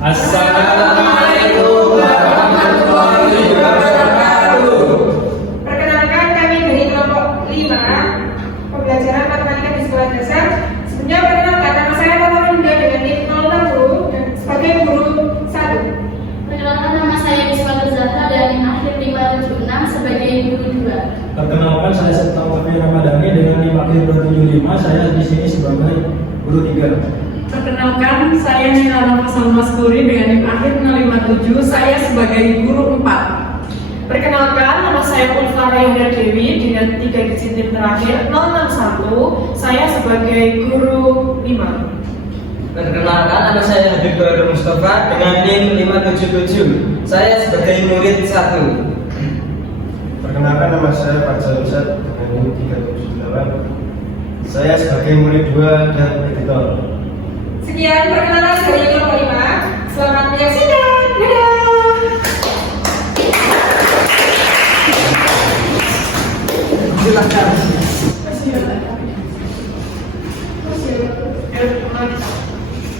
Assalamualaikum warahmatullahi wabarakatuh. Perkenalkan, kami dari kelompok 5 pembelajaran matematika di sekolah dasar. Sebelumnya perkenalkan, nama saya Mama Linda dengan NIM 01 dan sebagai guru 1. Perkenalkan, nama saya Misbah Zahra dari akhir 576 sebagai guru 2. Perkenalkan, saya Septa Wafir Ramadhani dengan NIM akhir 275. Saya di sini sebagai guru 3. Perkenalkan, saya Nina Nafasal Maskuri dengan NIM akhir 057. Saya sebagai guru 4. Perkenalkan, nama saya Ulfa Rayuda Dewi dengan 3 digit NIM terakhir 061. Saya sebagai guru 5. Perkenalkan, nama saya Habib Baru Mustafa dengan NIM 577. Saya sebagai murid 1. Perkenalkan, nama saya Fajar Ustad dengan NIM 378. Saya sebagai murid 2 dan editor. Sekian perkenalan dari kelompok 5. Selamat menyaksikan. Dadah.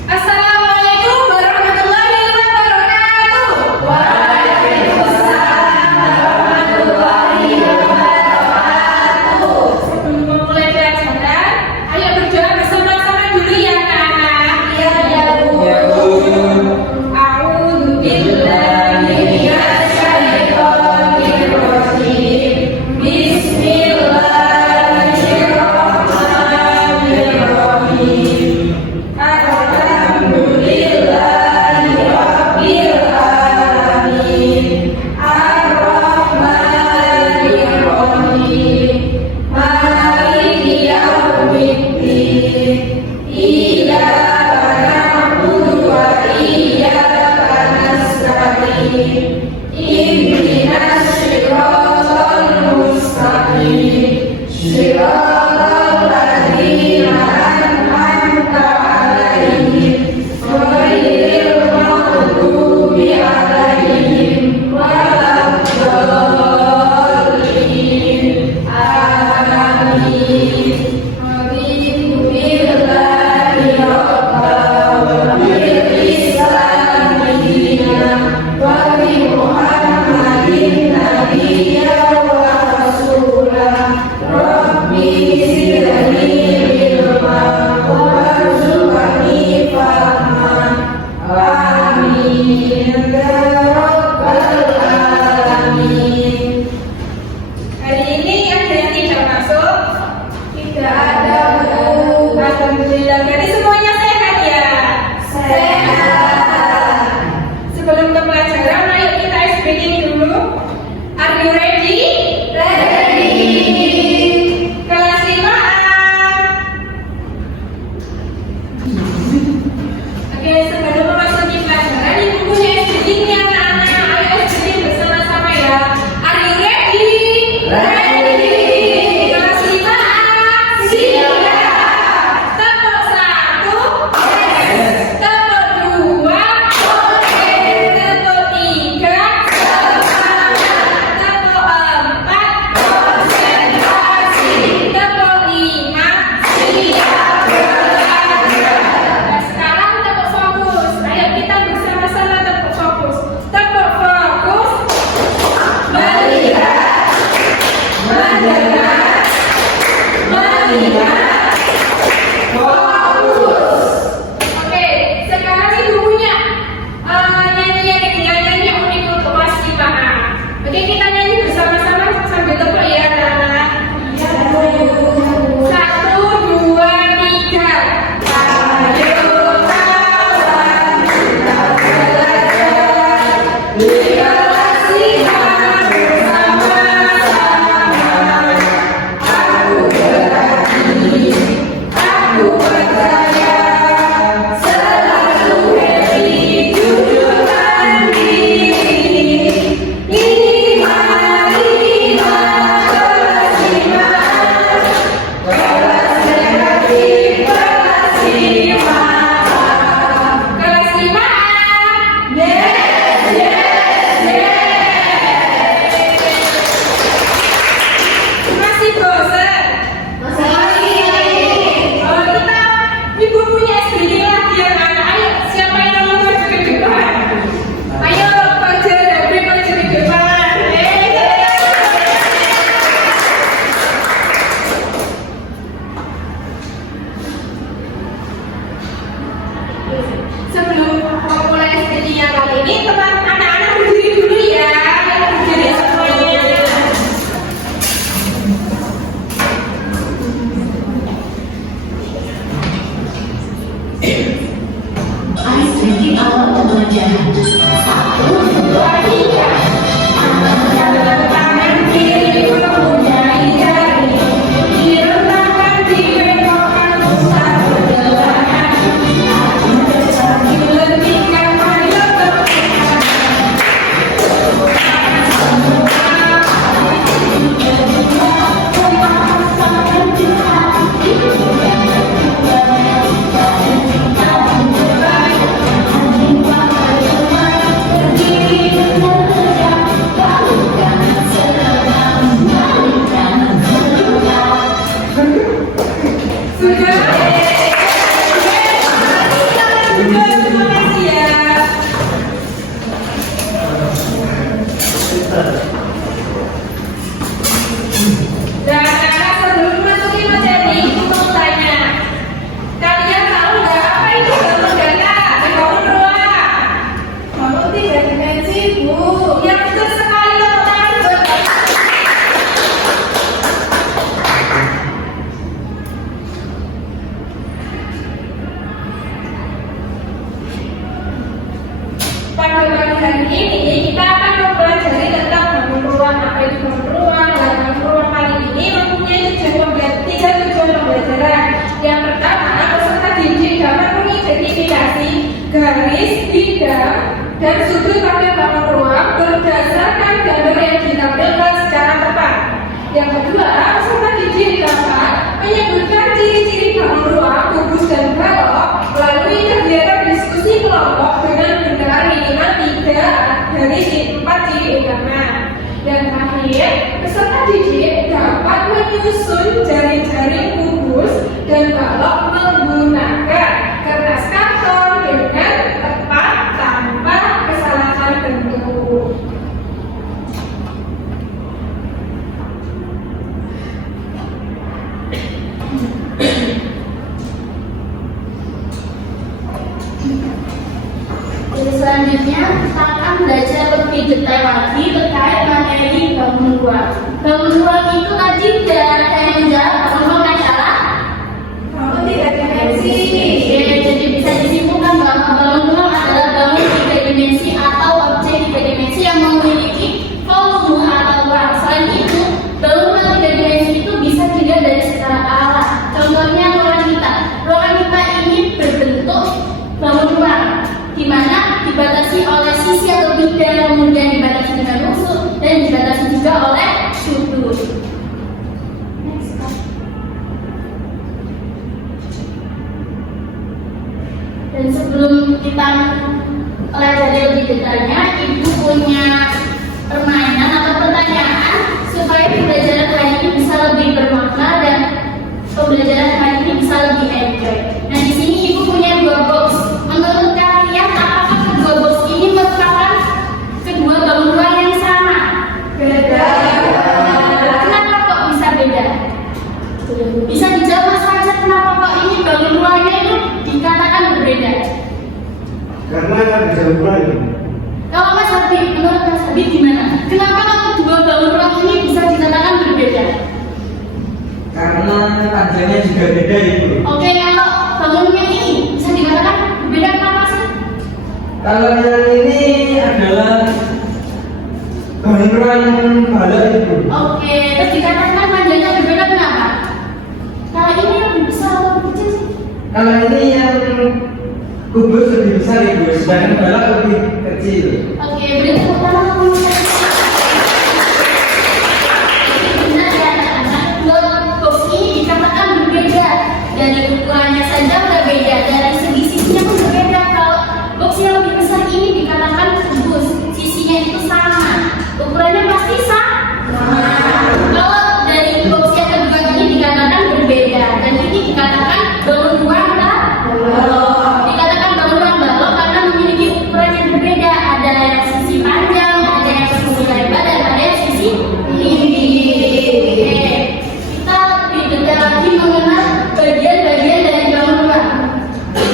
Assalamualaikum warahmatullahi wabarakatuh. Waalaikumsalam warahmatullahi wabarakatuh. Sebelum memulai pelajaran, ayo berdoa bersama-sama dulu ya anak-anak. Ya Bu. A'udzu billahi minasyaitonir rajim. Bismillahirrahmanirrahim. Alhamdulillahi rabbil alamin. Ar-Rahmanir Rahim. Maliki yaumiddin. Iyyaka na'budu wa iyyaka nasta'in. Ihdinas siratal mustaqim. Siratal ladzina an'amta 'alaihim ghairil maghdubi 'alaihim waladdallin. Amin. Raditu billahi rabban wa bil islami dinan wa bi Muhammadin nabiyyan wa rasulah. Rabbi zidni ilma warzuqni fahma. Amin ya rabbal alamin. Hari ini ada yang tidak masuk? Tidak ada, Bu. Alhamdulillah. Berarti semuanya sehat ya? Sehat. Sebelum ke pelajaran, ayo kita ice breaking dulu. Are you ready? Ready. Kelas 5A. Oke, sebelum memasuki pelajaran, di bukunya ice breaking ya anak-anak. Ayo ice breaking bersama-sama ya. Are you ready? Ready. Kelas 5A. Siap. Tepuk 1. Tepuk 2. Tepuk 3. Tepuk 4. Konsentrasi. Tepuk 5. Siap belajar. Nah, sekarang tepuk fokus. Ayo kita bersama-sama tepuk fokus. Tepuk fokus. Melihat. Mendengar. Melihat. Fokus. Oke, sekarang ini bukunya nyanyi unik untuk kelas 5A. Oke, kita nyanyi bersama-sama sambil tepuk ya anak-anak. 1, 2, 3. Ayo kawan kita belajar di kelas 5 bersama-sama. Aku berani hari ini kita akan mempelajari tentang bangun ruang. Apa itu bangun ruang? Bangun ruang kali ini mempunyai tiga tujuan pembelajaran. Yang pertama, peserta didik dapat mengidentifikasi garis, bidang, dan sudut pada bangun ruang berdasarkan gambar yang ditampilkan secara tepat. Yang kedua, peserta didik dapat menyebutkan ciri-ciri bangun ruang, kubus dan balok melalui kegiatan diskusi kelompok dengan menggunakan minimal 3 dari 4 ciri utama. Dan terakhir, peserta didik dapat menyusun jaring-jaring kubus dan balok menggunakan kertas karton dengan tepat tanpa kesalahan bentuk. Jadi selanjutnya kita akan belajar lebih detail lagi terkait materi bangun ruang. Bangun ruang itu tadi tidak ada yang menjawab. Bangun ruang kan salah? Bangun 3 dimensi. Jadi bisa disimpulkan bahwa bangun ruang adalah bangun 3 dimensi atau objek 3 dimensi yang memiliki volume atau ruang. Selain itu, bangunan 3 dimensi itu bisa dilihat dari secara arah. Contohnya ruangan kita. Ruangan kita ini berbentuk bangun ruang, di mana dibatasi oleh sisi atau bidang, kemudian dibatasi dengan unsur dan dibatasi juga oleh sudut. Dan sebelum kita pelajari lebih detailnya, ibu punya permainan atau pertanyaan supaya pembelajaran hari ini bisa lebih bermakna dan pembelajaran hari ini bisa lebih enjoy. Nah, di sini ibu punya 2 box. Menurut kalian, apakah kedua box ini merupakan kedua bangun ruang yang sama? Beda. Kenapa kok bisa beda? Bisa dijawab saja kenapa kok ini bangun ruangnya itu dikatakan berbeda? Karena beda ukuran. Kalau Mas Habib, menurut Mas Habib gimana? Kenapa kok kedua bangun ruang ini bisa dikatakan berbeda? Karena panjangnya juga beda Ibu. Oke, kalau bangunnya ini bisa dikatakan berbeda kenapa sih? Kalau yang ini adalah bangun ruang balok Ibu. Oke, terus dikatakan panjangnya berbeda kenapa? Kalau ini lebih besar atau lebih kecil sih? Kalau ini yang kubus lebih besar Ibu, sedangkan balok lebih kecil. Oke, beri tepuk tangan untuk saya. Benar ya, anak-anak. Dua box ini dikatakan berbeda. Dari ukurannya saja udah beda, dari segi sisinya pun berbeda. Kalau box yang lebih besar ini dikatakan kubus, sisinya itu sama, ukurannya pasti sama. Kalau dari box yang kedua ini dikatakan berbeda, dan ini dikatakan bangun ruang balok. Dikatakan bangun ruang balok karena memiliki ukuran yang berbeda. Ada yang sisi panjang, ada yang sisi lebar, dan ada yang sisi tinggi. Oke, kita lebih detail lagi mengenal bagian-bagian dari bangun ruang.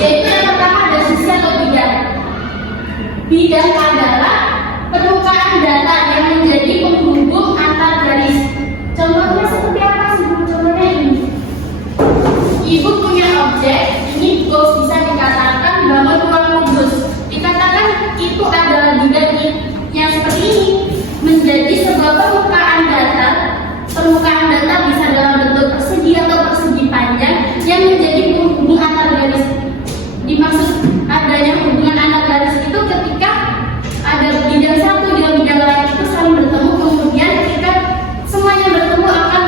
Yaitu yang pertama ada sisi atau bidang. Bidang adalah permukaan data yang menjadi penghubung antar garis. Contohnya seperti apa sih? Contohnya ini. Ibu punya objek, ini box bisa dikatakan bangun ruang kubus. Dikatakan itu adalah bidang yang seperti ini menjadi sebuah permukaan data. Permukaan data bisa dalam bentuk persegi atau persegi panjang yang menjadi penghubung antar garis. Dimaksud adanya hubungan antar garis itu ketika ada bidang satu dengan bidang lain itu saling bertemu, kemudian ketika semuanya bertemu akan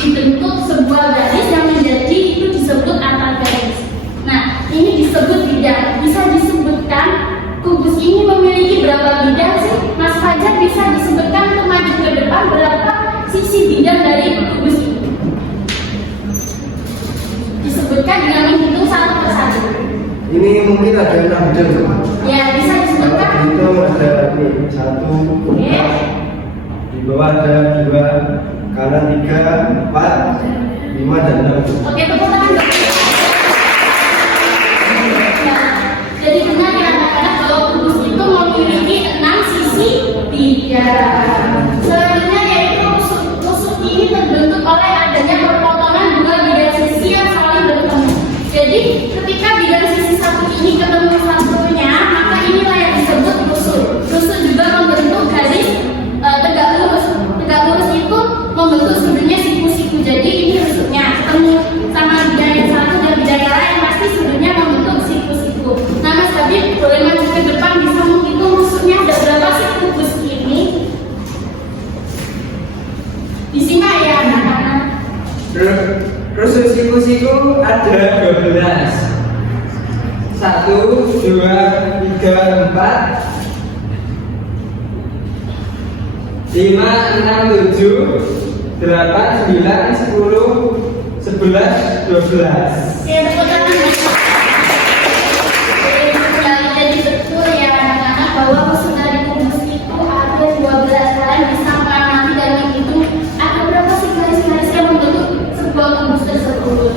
dibentuk sebuah garis yang menjadi itu disebut antar garis. Nah, ini disebut bidang. Bisa disebutkan kubus ini memiliki berapa bidang sih? Mas Fajar bisa disebutkan untuk maju ke depan berapa sisi bidang dari kubus ini? Disebutkan dengan menghitung satu persatu. Ini mungkin ada 6 bidang sama. Ya, bisa disebutkan. Itu ada nih 1, 2, di bawah ada 2, kanan 3, 4, 5 dan 6. Oke, tepuk tangan dulu. Nah, jadi benar ya anak-anak bahwa kubus itu memiliki 6 sisi bidang. Selanjutnya yaitu rusuk ini terbentuk oleh adanya perpotongan 2 bidang sisi yang saling bertemu. Jadi ketika bidang sisi satu ini ketemu satunya, maka inilah yang disebut rusuk. 3, 4, 5, 6, 7, 8, 9, 10, 11, 12. Ya, tepuk tangan. Jadi betul ya anak-anak bahwa personal kubus itu ada 12 hal yang bisa mengamati dan menghitung ada berapa sih garis-garis yang membentuk sebuah kubus tersebut.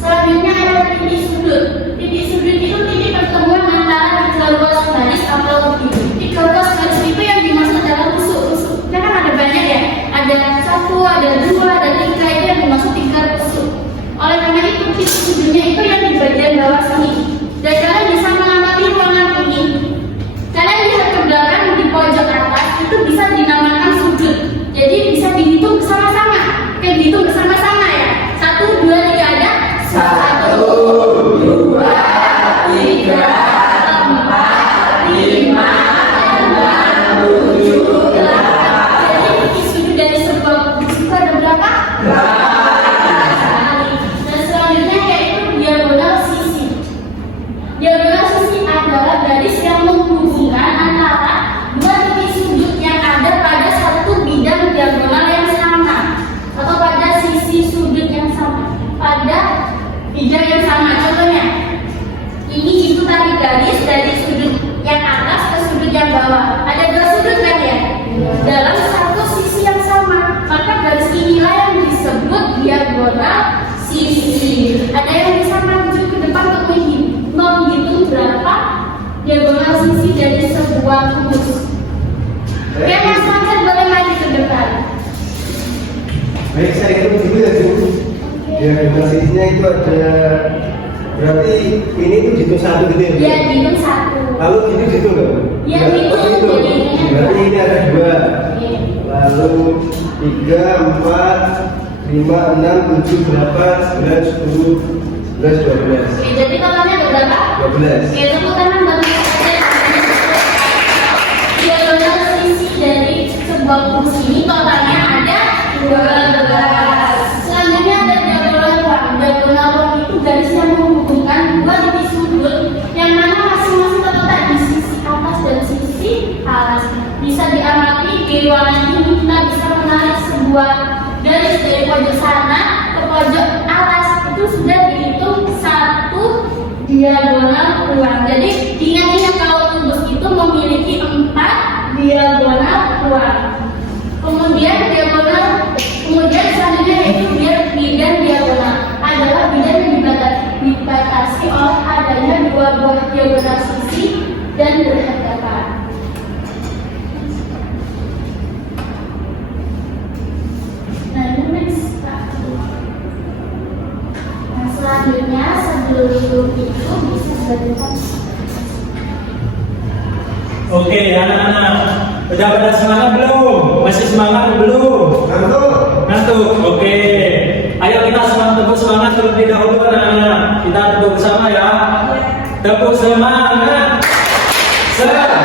Selanjutnya ada titik sudut. Titik sudut itu titik pertemuan antara tiga ruas garis atau lebih. Tiga ruas garis itu yang dimaksud dalam tusuk-tusuk. Kan ada banyak ya. Ada 1, ada 2, ada 3 itu yang dimaksud 3 tusuk. Oleh karena itu titik sudutnya itu yang di bagian bawah sini. Dan kalian bisa mengamati ruangan ini. Kalian lihat ke belakang di pojok atas itu bisa dinamakan sudut. Jadi bisa dihitung bersama-sama. Oke, dihitung bersama-sama ya. 1, 2, 3 ada. 1, 2, 3, 4, 5, 6, 7, 8. Jadi titik sudut dari sebuah kubus itu ada berapa? 8. Dan selanjutnya yaitu diagonal sisi. Diagonal sisi adalah garis yang menghubungkan antara dua titik sudut yang ada pada satu bidang diagonal yang sama atau pada sisi sudut yang sama pada bidang yang sama. Contohnya, ini itu tadi garis dari sudut yang atas ke sudut yang bawah. Ada dua sudut kan ya? Dalam satu sisi yang sama, maka garis inilah yang disebut diagonal sisi. Ada yang bisa maju ke depan untuk menghitung berapa diagonal sisi dari sebuah kubus. Oke, Mas Fajar boleh maju ke depan. Baik, saya hitung dulu ya Bu. Diagonal sisinya itu ada, berarti ini tuh dihitung 1 gitu ya Bu? Ya, dihitung 1. Lalu ini dihitung nggak Bu? Ya, Nggak, dihitung, oh, itu. jadi ini Berarti dua. ini ada 2. Oke. Lalu 3, 4, 5, 6, 7, 8, 9, 10, 11, 12. Oke, jadi totalnya ada berapa? 12. Oke, tepuk tangan buat Mas Fajar. Diagonal sisi dari sebuah kubus ini totalnya ada 12. Selanjutnya ada diagonal ruang. Diagonal ruang itu garis yang menghubungkan dua titik sudut yang mana masing-masing terletak di sisi atas dan sisi atas. Bisa diamati di ruangan ini kita bisa menarik sebuah garis dari pojok sana ke pojok atas. Itu sudah dihitung 1 diagonal ruang. Jadi ingat-ingat kalau kubus itu memiliki 4 diagonal ruang. Kemudian selanjutnya yaitu bidang diagonal adalah bidang yang dibatasi oleh adanya 2 buah diagonal sisi dan berhadapan. Nah, ini next. Nah, selanjutnya sebelum itu bisa dilakukan. Oke, anak-anak, udah pada semangat belum? Masih semangat belum? Ngantuk. Oke. Ayo kita tepuk semangat terlebih dahulu anak-anak. Kita tepuk bersama ya. Tepuk semangat. Semangat.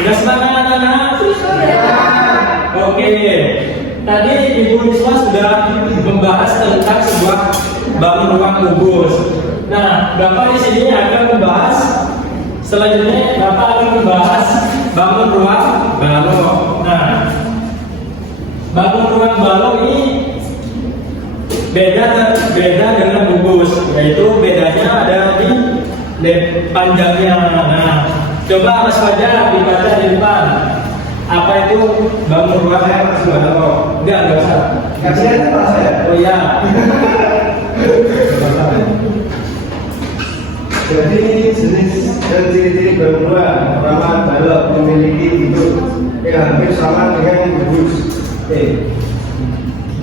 Udah semangat anak-anak? Oke. Tadi Ibu Risma sudah membahas tentang sebuah bangun ruang kubus. Nah, Bapak di sini akan membahas selanjutnya. Bapak akan membahas bangun ruang balok. Nah, bangun ruang balok ini beda dengan kubus, yaitu bedanya ada di panjangnya. Nah, coba Mas Fajar dibaca di depan. Apa itu bangun ruang balok? Enggak usah. Kajian apa saya? Oh iya. Jadi jenis dan ciri-ciri bangun ruang balok memiliki bentuk yang hampir sama dengan kubus.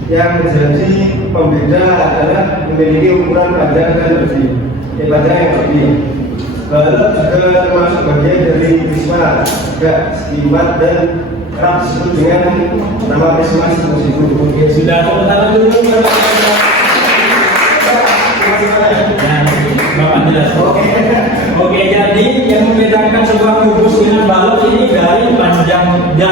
Yang menjadi pembeda adalah memiliki ukuran panjang dan lebih. Panjang yang lebih. Balok juga termasuk bagian dari prisma, juga skimat dan kerap disebut dengan nama prisma itu. Oke, sudah tepuk tangan dulu. Bapak jelas. Oke, jadi yang membedakan sebuah kubus dengan balok ini dari panjangnya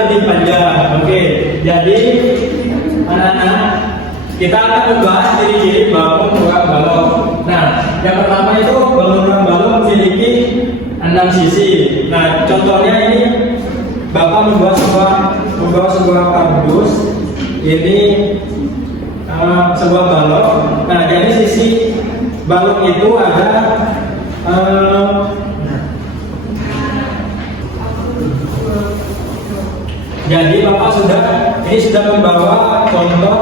lebih panjang kita akan membahas ciri-ciri balon ruang balok. Nah, yang pertama itu balon ruang balok memiliki 6 sisi. Nah, contohnya ini Bapak membawa sebuah kardus. Ini sebuah balok. Nah, jadi sisi balok itu ada jadi Bapak sudah membawa contoh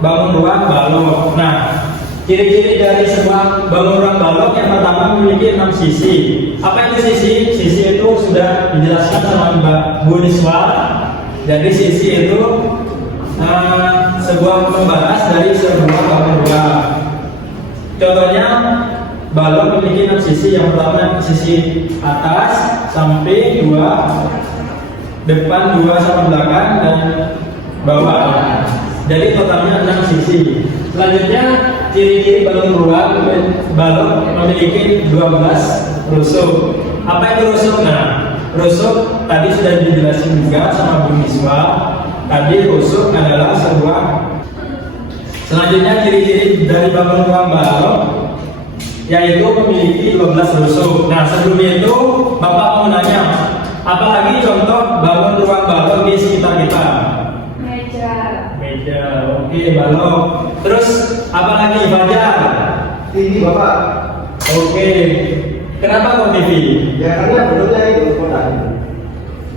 bangun ruang balok. Nah, ciri-ciri dari sebuah bangun ruang balok yang pertama memiliki 6 sisi. Apa itu sisi? Sisi itu sudah dijelaskan sama Mbak Bu Niswa. Jadi sisi itu sebuah pembatas dari sebuah bangun ruang. Contohnya balok memiliki 6 sisi. Yang pertama sisi atas, samping 2, depan 2 sama belakang, dan bawah. Jadi totalnya 6 sisi. Selanjutnya ciri-ciri balon ruang balok memiliki 12 rusuk. Apa itu rusuk? Nah, rusuk tadi sudah dijelasin juga sama Bu Niswa. Tadi rusuk adalah sebuah. Selanjutnya ciri-ciri dari balon ruang balok yaitu memiliki 12 rusuk. Nah, sebelumnya itu Bapak mau nanya, apalagi contoh balon ruang balok di sekitar kita? Meja, oke, balok. Terus apa lagi? Fajar. TV Bapak. Oke. Kenapa kok TV? Ya karena bentuknya itu kotak.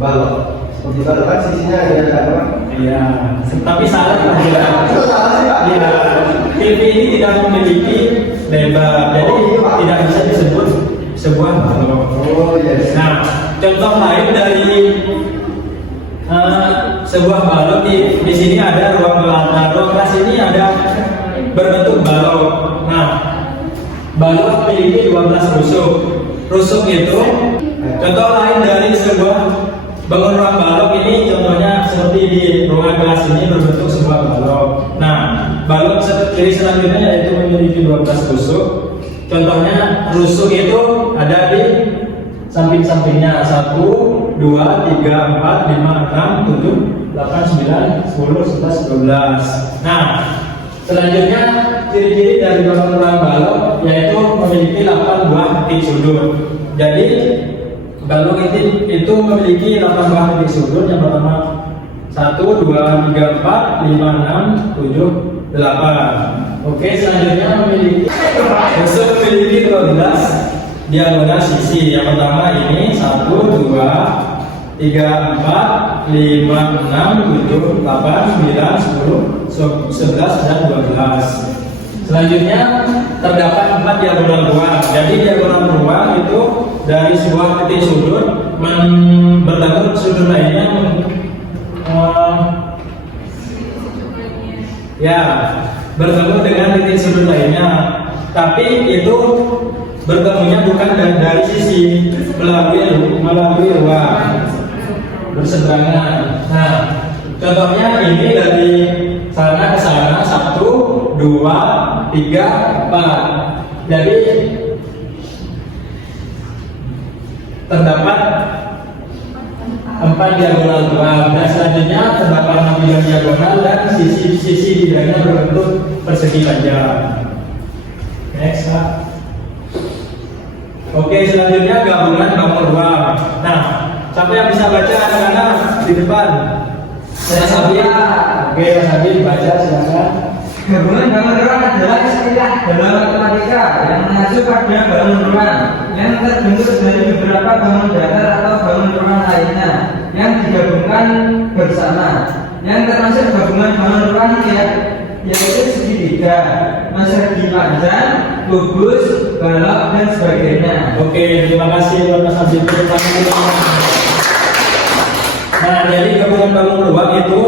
Balok. Seperti balok kan sisinya ada apa? Iya. Tapi salah lah ya. Salah sih Pak. Iya. TV ini tidak memiliki lebar, jadi tidak bisa disebut sebuah balok. Oh yes. Nah, contoh lain dari sebuah balok di sini ada ruang kelas. Nah, ruang kelas ini ada berbentuk balok. Nah, balok memiliki 12 rusuk. Rusuk itu contoh lain dari sebuah bangun ruang balok ini, contohnya seperti di ruang kelas ini berbentuk sebuah balok. Nah, balok ciri selanjutnya yaitu memiliki 12 rusuk. Contohnya rusuk itu ada di samping-sampingnya 1, 2, 3, 4, 5, 6, 7, 8, 9, 10, 11, 12. Nah, selanjutnya ciri-ciri dari bangun ruang balok yaitu memiliki 8 buah titik sudut. Jadi balok itu memiliki 8 buah titik sudut. Yang pertama 1, 2, 3, 4, 5, 6, 7, 8. Oke, selanjutnya rusuk memiliki 12 diagonal sisi. Yang pertama ini 1, 2, 3, 4, 5, 6, 7, 8, 9, 10, 11, dan 12. Selanjutnya terdapat 4 diagonal ruang. Jadi diagonal ruang itu dari sebuah titik sudut bertemu sudut lainnya bertemu dengan titik sudut lainnya. Tapi itu bertemunya bukan dari sisi, melalui ruang berseberangan. Nah, contohnya ini dari sana ke sana 1, 2, 3, 4. Jadi terdapat 4 diagonal ruang, dan selanjutnya terdapat 6 diagonal dan sisi-sisi di dalamnya berbentuk persegi panjang. Next, Pak. Oke, selanjutnya gabungan bangun ruang. Nah, siapa yang bisa baca anak-anak di depan? Saya Sabia. Oke, Mas Habib baca silakan. Gabungan bangun ruang adalah istilah dalam matematika yang mengacu pada bangun ruang yang terbentuk dari beberapa bangun datar atau bangun ruang lainnya yang digabungkan bersama. Yang termasuk gabungan bangun ruang yaitu segitiga, persegi panjang, kubus, balok, dan sebagainya. Oke, terima kasih buat Mas Habib. Nah, jadi gabungan bangun ruang itu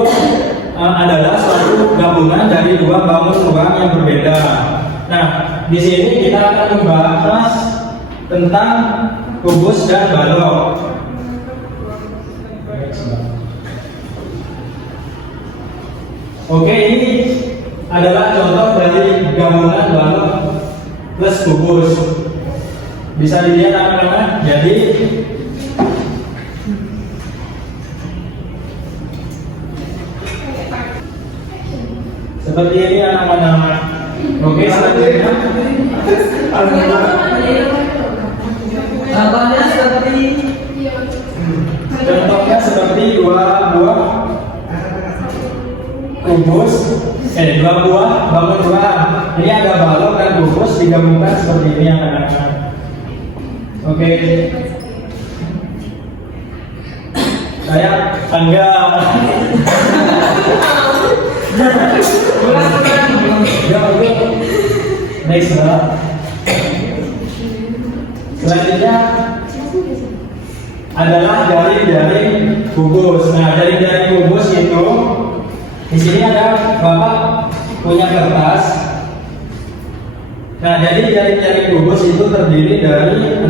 adalah suatu gabungan dari 2 bangun ruang yang berbeda. Nah, di sini kita akan membahas tentang kubus dan balok. Oke, ini adalah contoh dari gabungan balok plus kubus. Bisa dilihat anak-anak. Jadi Seperti ini anak-anak. Oke, selanjutnya. Contohnya seperti Contohnya seperti dua buah kubus, dua buah bangun ruang. Ini ada balok dan kubus digabungkan seperti ini anak-anak. Oke. Saya tangga. Ya, oke. Next, Mbak. Selanjutnya adalah jaring-jaring kubus. Nah, jaring-jaring kubus itu di sini ada Bapak punya kertas. Nah, jadi jaring-jaring kubus itu terdiri dari 6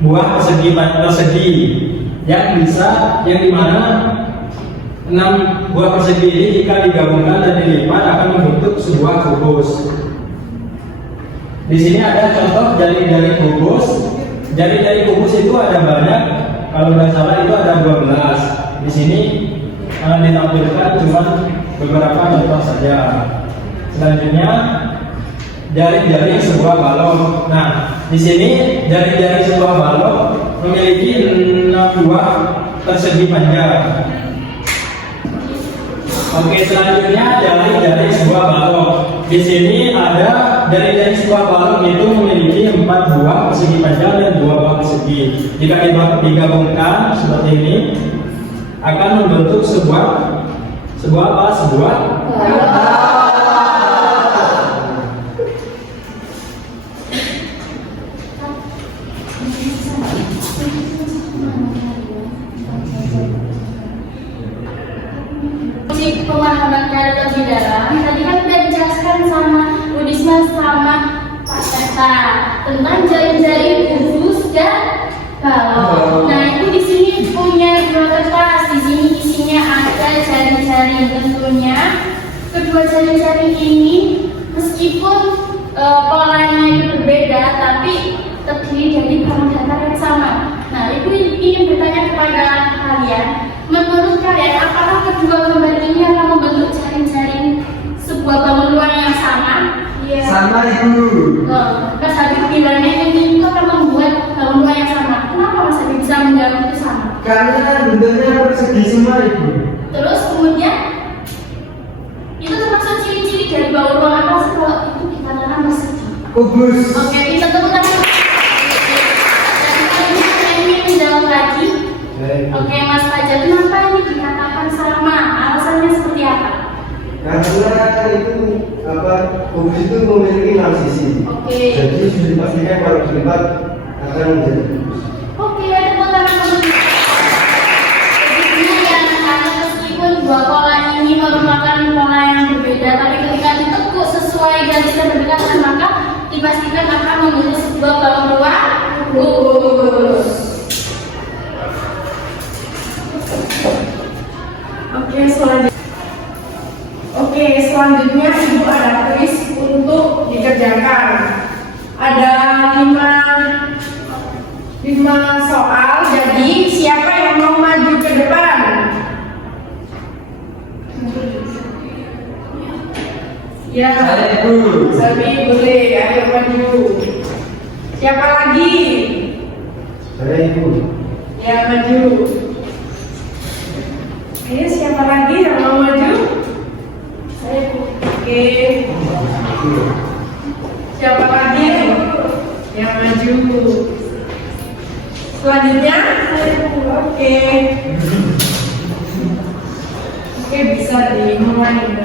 buah persegi yang dimana 6 buah persegi ini jika digabungkan dan dilipat akan membentuk sebuah kubus. Di sini ada contoh jaring-jaring kubus. Jaring-jaring kubus itu ada banyak. Kalau tidak salah itu ada 12. Di sini ditampilkan cuma beberapa contoh saja. Selanjutnya jaring-jaring sebuah balok. Nah, di sini jaring-jaring sebuah balok memiliki 6 buah persegi panjang. Oke, selanjutnya jaring-jaring sebuah balok. Di sini ada jaring-jaring sebuah balok itu memiliki 4 buah persegi panjang dan 2 buah persegi. Jika digabungkan seperti ini akan membentuk sebuah pemahaman cara lebih dalam. Tadi kan udah dijelaskan sama Budisma sama Pak Teta tentang jaring-jaring kubus dan balok. Nah, itu di sini punya 2 kertas. Di sini isinya ada jaring-jaring. Tentunya kedua jaring-jaring ini meskipun polanya itu berbeda, tapi terdiri dari bahan datar yang sama. Nah, ibu ingin bertanya kepada kalian, menurut kalian apakah kedua gambar ini akan membentuk jaring-jaring sebuah bangun ruang yang sama? Iya. sama Ibu. Mas Habib bilangnya ini itu akan membuat bangun ruang yang sama. Kenapa Mas Habib bisa menjawab itu sama? Karena bentuknya persegi semua Ibu. Terus kemudian itu termasuk ciri-ciri dari bangun ruang apa sih kalau itu dikatakan persegi? Kubus. Oke, kita tepuk tangan. Ingin menjawab lagi. Oke, Mas Fajar, kenapa ini dikatakan sama? Alasannya seperti apa? Karena itu kubus itu memiliki 6 sisi. Oke. Jadi sudah dipastikan kalau dilipat akan menjadi kubus. Oke, tepuk tangan dulu. Jadi ya, karena meskipun dua pola ini merupakan pola yang berbeda, tapi ketika ditekuk sesuai dan tidak berdekatan, maka dipastikan akan membentuk sebuah bangun ruang kubus. Selanjutnya Ibu ada kuis untuk dikerjakan. Ada 5 soal. Jadi siapa yang mau maju ke depan? Ya, Saya Ibu. Sabi boleh, ayo maju. Siapa lagi? Saya Ibu. Ya, maju. Ayo, siapa lagi yang mau maju? Saya Bu. Oke. Siapa lagi yang maju? Selanjutnya saya Bu. Oke. Oke, bisa dimulai.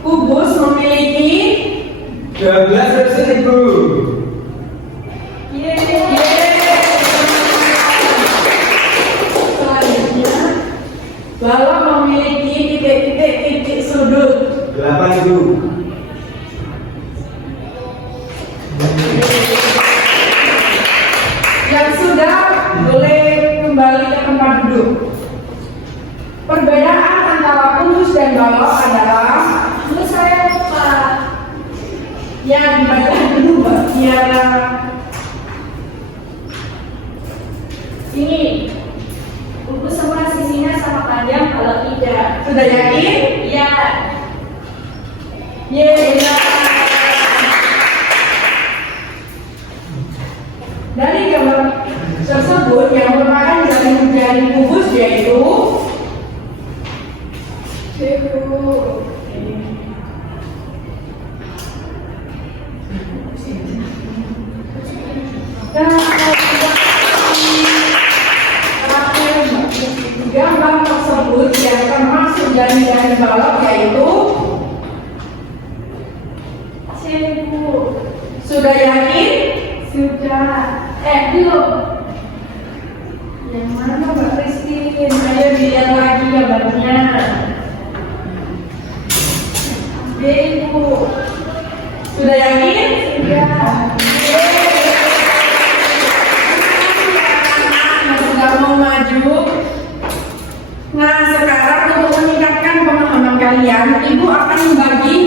Kubus memiliki 12 versi Ibu. Selanjutnya, balok memiliki titik-titik sudut. 8 Ibu. Yang sudah boleh kembali ke tempat duduk. Perbedaan antara kubus dan balok adalah, menurut saya Pak, yang dibaca dulu Mbak Tiara. Ini kubus semua sisinya sama panjang kalau tidak. Sudah yakin? Iya. Benar. Dari gambar tersebut yang merupakan jari kubus yaitu gambar tersebut yang termasuk jari-jari balok yaitu Cebu. sudah yakin? Sudah. Belum. Yang mana Mbak Christine? Ayo dilihat lagi gambarnya. Ibu. Sudah yakin? Sudah. Sudah mau maju. Nah, sekarang untuk meningkatkan pemahaman kalian, Ibu akan membagi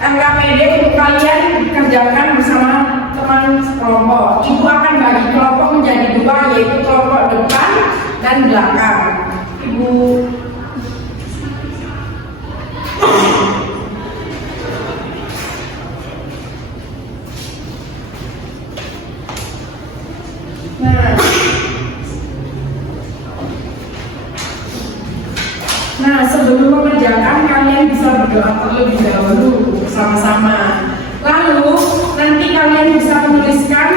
LKPD untuk kalian kerjakan bersama teman sekelompok. Ibu akan bagi kelompok menjadi dua, yaitu kelompok depan dan belakang. Ibu Nah, sebelum mengerjakan kalian bisa berdoa terlebih dahulu bersama-sama. Lalu nanti kalian bisa menuliskan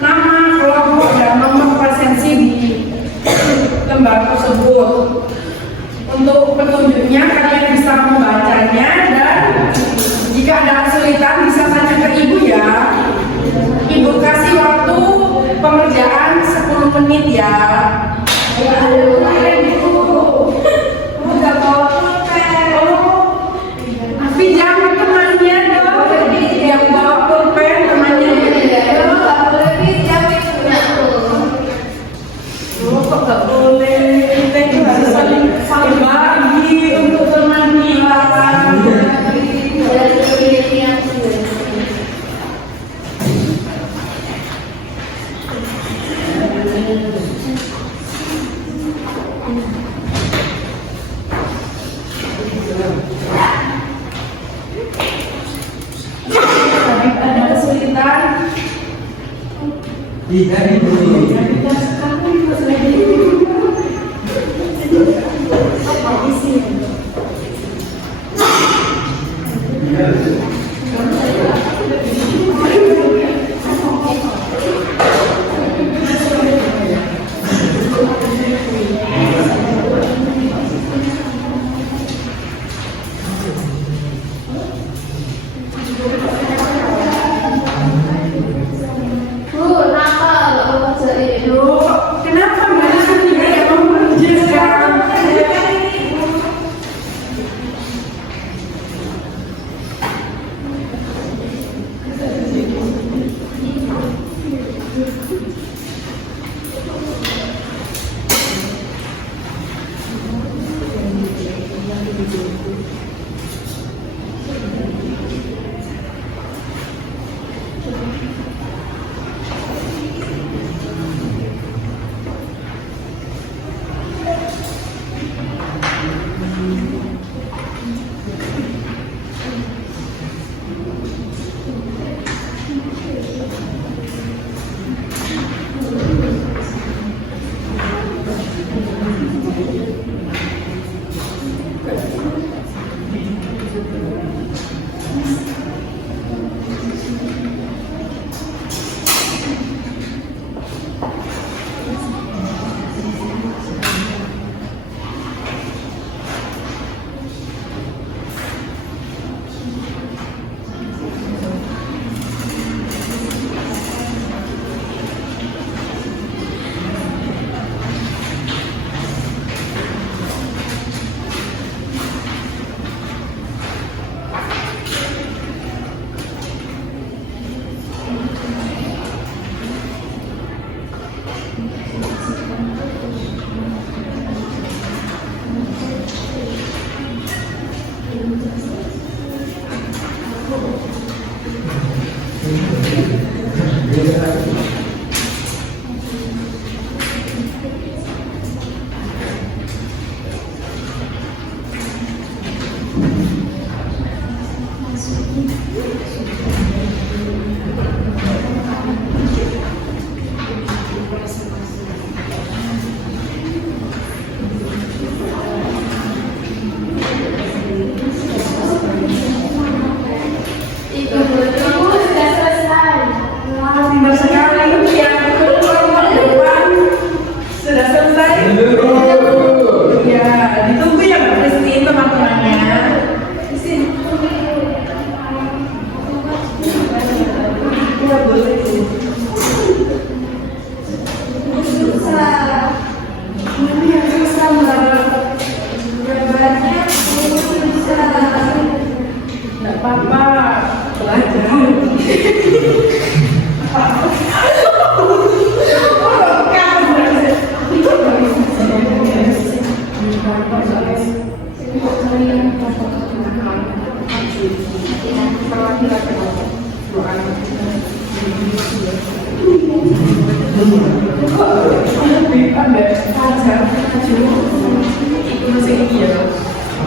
nama kelompok dan nomor presensi di lembar tersebut. Untuk petunjuknya kalian bisa membacanya dan jika ada kesulitan bisa tanya ke ibu ya. Ibu kasih waktu pengerjaan 10 menit ya. Tapi jangan temannya dong, yang bawa pulpen temannya kok gak boleh, kita itu harus saling bagi untuk teman kita. Ada kesulitan? Tidak Ibu. Bu, nakal, selesai? Ya, ditunggu ya Mbak Christine teman-temannya. Ya, boleh. Susah. Ini yang susah Mbak. Jawabannya susah. Nggak apa-apa, belajar.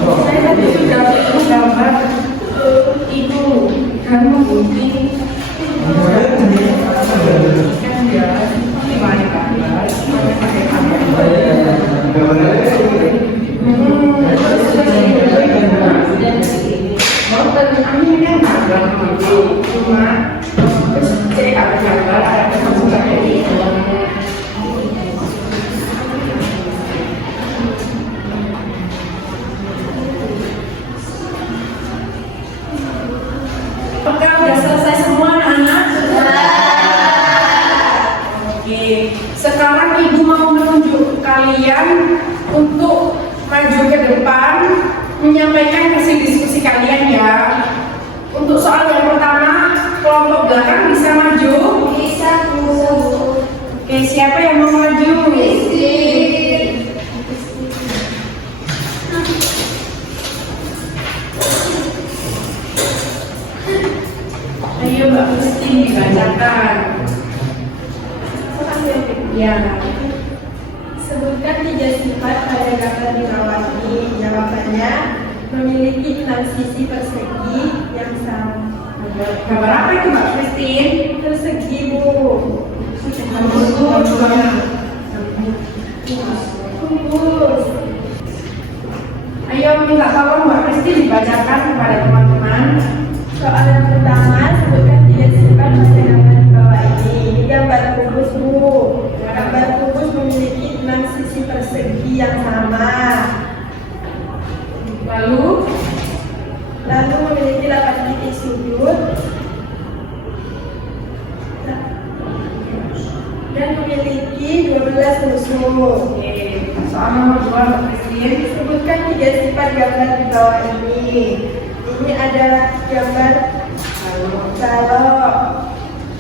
Saya tadi sudah menggambar itu kan memgunting kan dia pakai kanvas, pakai kanvas. Kami kan gambar cuma saya ada gambar ada kesambutan kayak gitu. Apakah udah selesai semua anak-anak? Oke, sekarang ibu mau menunjuk kalian untuk maju ke depan menyampaikan hasil diskusi kalian ya. Untuk soal yang pertama, kelompok belakang bisa maju? Bisa Bu. Oke, siapa yang mau maju? Ayo Mbak Christine dibacakan. Ya. Sebutkan 3 sifat pada gambar di bawah ini. Jawabannya memiliki 6 sisi persegi yang sama. Gambar apa itu Mbak Christine? Persegi Bu. Kubus. Ayo minta tolong Mbak Christine dibacakan kepada teman-teman. Soal yang pertama, sebutkan 3 sifat pada gambar di bawah ini. Ini gambar kubus Bu. Gambar kubus memiliki 6 sisi persegi yang sama. Lalu Memiliki 8 titik sudut dan memiliki 12 musuh. oke, soal nomor 2 Mbak Christine. Sebutkan 3 sifat gambar di bawah ini. Ini ada gambar balok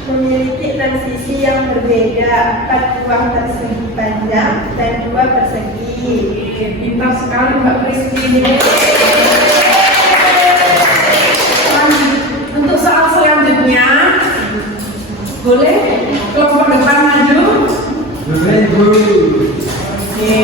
memiliki 6 sisi yang berbeda, 4 buah persegi panjang dan 2 persegi. Oke, pintar sekali Mbak Christine. Untuk soal selanjutnya, boleh kelompok depan maju? Boleh Bu. Oke.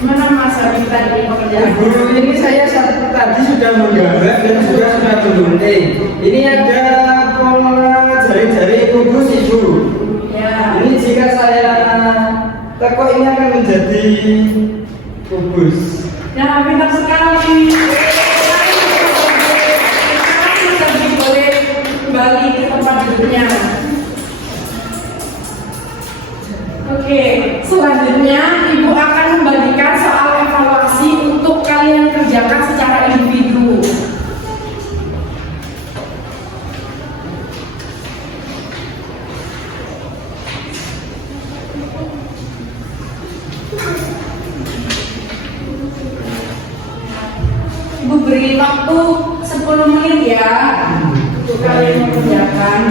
Mana Mas Habib tadi pekerjaan? Guru ini saya tadi sudah menggambar dan juga sudah menggunting. Ini ada pola jari-jari kubus Ibu. Ya. Ini jika saya tekuk ini akan menjadi kubus. Ya, pintar sekali. Sekarang boleh kembali ke tempat duduknya. Oke, selanjutnya Ibu akan membagikan soal evaluasi untuk kalian kerjakan secara individu. Ibu beri waktu 10 menit ya untuk kalian mengerjakan.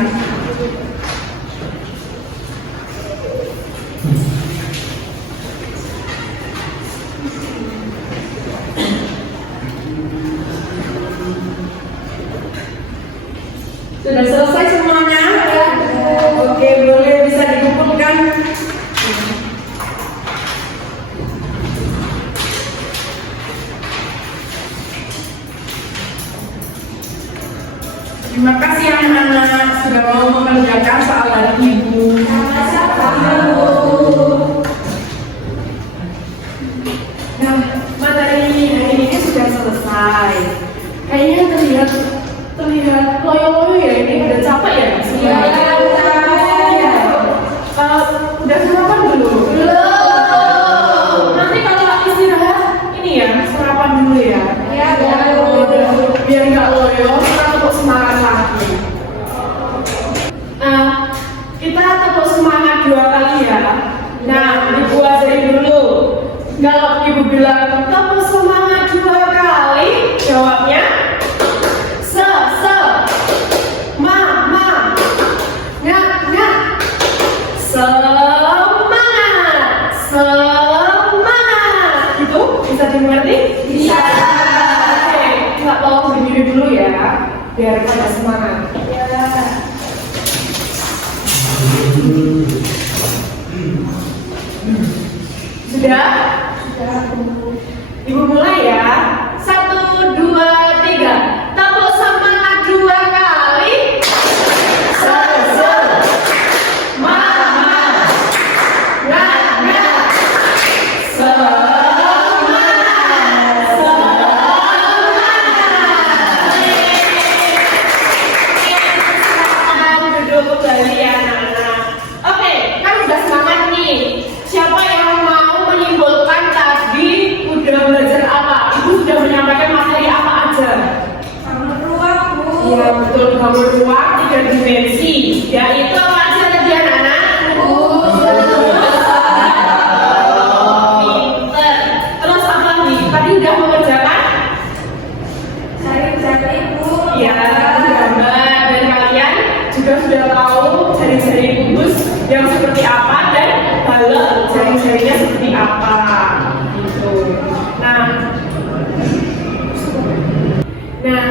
Sudah selesai semuanya? Oke, boleh bisa dikumpulkan. Terima kasih anak-anak sudah mau mengerjakan soal dari Ibu. Nah, materi hari ini sudah selesai. Kayaknya terlihat biar pada semangat. Ya. Sudah? Sudah, Bu. Ibu mulai ya. 1, 2, 3. Tepuk semangat 2 kali. Duduk kembali ya anak-anak. Oke, kan udah semangat nih. Siapa yang mau menyimpulkan tadi udah belajar apa? Ibu sudah menyampaikan materi apa aja? Bangun ruang, Bu. Iya betul, bangun ruang 3 dimensi. Yaitu apa aja tadi anak-anak? Pinter. Terus apa lagi? Tadi udah mengerjakan? Jari-jari, Bu. Iya, gambar. Dan kalian juga sudah tahu jari-jari kubus yang seperti apa dan balok jari-jarinya seperti apa. Gitu. Nah,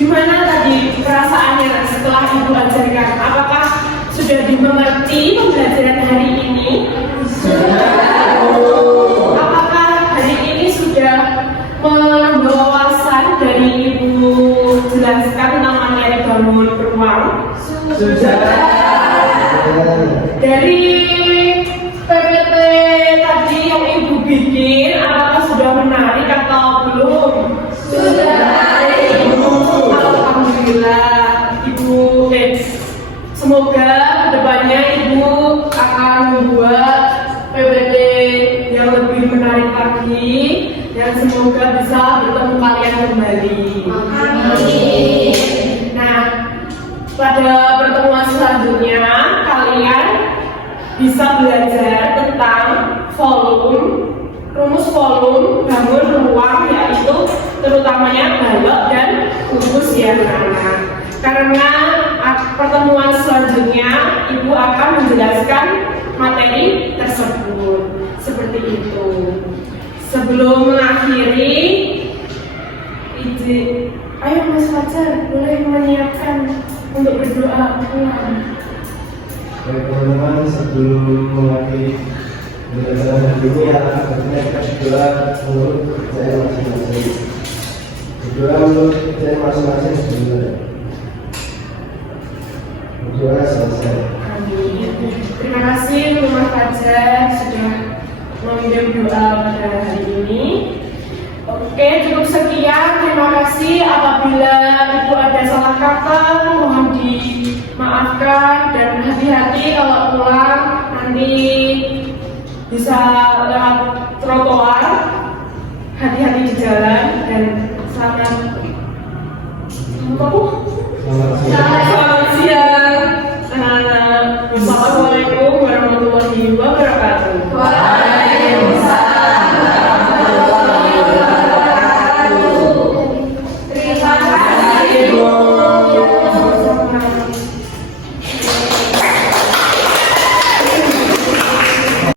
gimana tadi perasaannya setelah ibu ajarkan? Apakah sudah dimengerti pembelajaran hari ini? Apakah hari ini sudah menambah wawasan dari ibu jelaskan namanya bangun ruang? Dari PPT tadi yang ibu bikin, apakah sudah menarik atau belum? Alhamdulillah, ibu. Semoga kedepannya ibu akan membuat PPT yang lebih menarik lagi dan semoga bisa bertemu kalian kembali. Amin. Nah, pada pertemuan selanjutnya kalian bisa belajar tentang rumus volume, bangun ruang, yaitu terutamanya balok dan kubus ya anak-anak. Karena pertemuan selanjutnya ibu akan menjelaskan materi tersebut seperti itu. Sebelum mengakhiri, ayo Mas Fajar boleh menyiapkan untuk berdoa pulang. Baik teman-teman, sebelum mengakhiri pembelajaran ini ya, tentunya kita berdoa menurut kepercayaan masing-masing. Berdoa menurut kepercayaan masing-masing sebenarnya. Berdoa selesai. Amin. Terima kasih Mas Fajar sudah mengirim doa pada hari ini. Oke, cukup sekian. Terima kasih. Apabila ibu ada salah kata, mohon dimaafkan dan hati-hati kalau pulang nanti bisa lewat trotoar. Hati-hati di jalan dan selamat. Selamat siang.